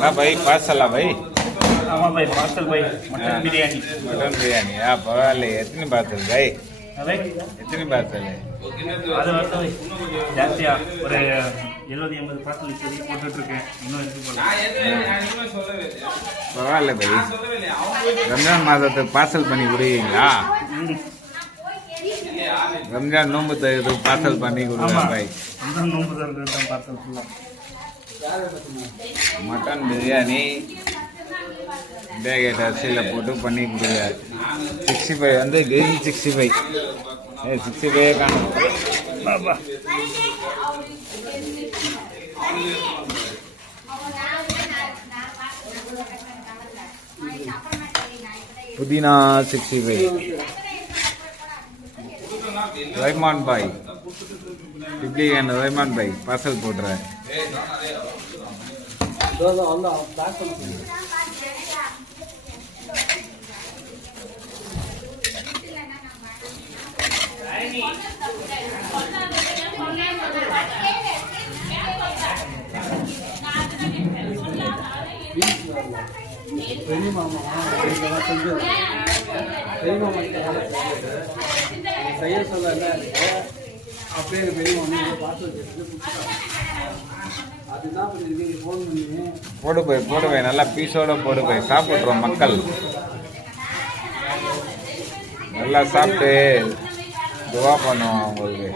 हाँ भाई पार्सल भाई। हाँ भाई पार्सल भाई मटन बिरयानी। मटन बिरयानी पवाले एतनी पार्सल भाई भाई एतनी पार्सल है அது வந்து ஜாஸ்தியா ஒரு 70 80 பார்சல் இப்போதைக்கு போட்டுட்டு இருக்கேன். இன்னும் எடுத்து போடலாம். பரவாயில்ல भाई ரம்ஜான் மாதத்துக்கு பார்சல் பண்ணி கொடுவீங்களா? ரம்ஜான் நோம்பு தகுது பார்சல் பண்ணி கொடுங்க भाई. ரம்ஜான் நோம்பு தகுது தான் பார்சல் ஃபுல்லா. மட்டன் பிரியாணி பேக்கெட் அரிசியில் போட்டு பண்ணி கொடுங்க. 65 வந்து கிரீன் 65 65 காணும். பாபா புதினா 65 ரஹ்மான் பாய் இப்படி என்ன ரஹ்மான் பாய் பார்சல் போட்டுறேன். போடு போய் நல்லா பீஸோட போடு போய் சாப்பிட்றோம் மக்கள் நல்லா சாப்பிட்டு துவா பண்ணுவோம். உங்களுக்கு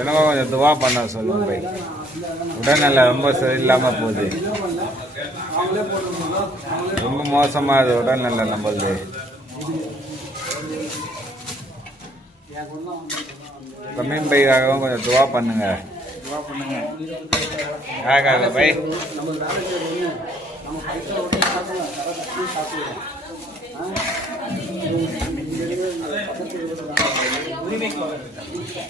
எனக்கு கொஞ்சம் துவா பண்ண சொல்லுங்க போய். உடல்நிலை ரொம்ப சரியில்லாமல் போகுது, ரொம்ப மோசமாக அது உடல்நிலை நம்மளுது. கம்மீன் பைக்காகவும் கொஞ்சம் துவா பண்ணுங்க. ஆகாத பை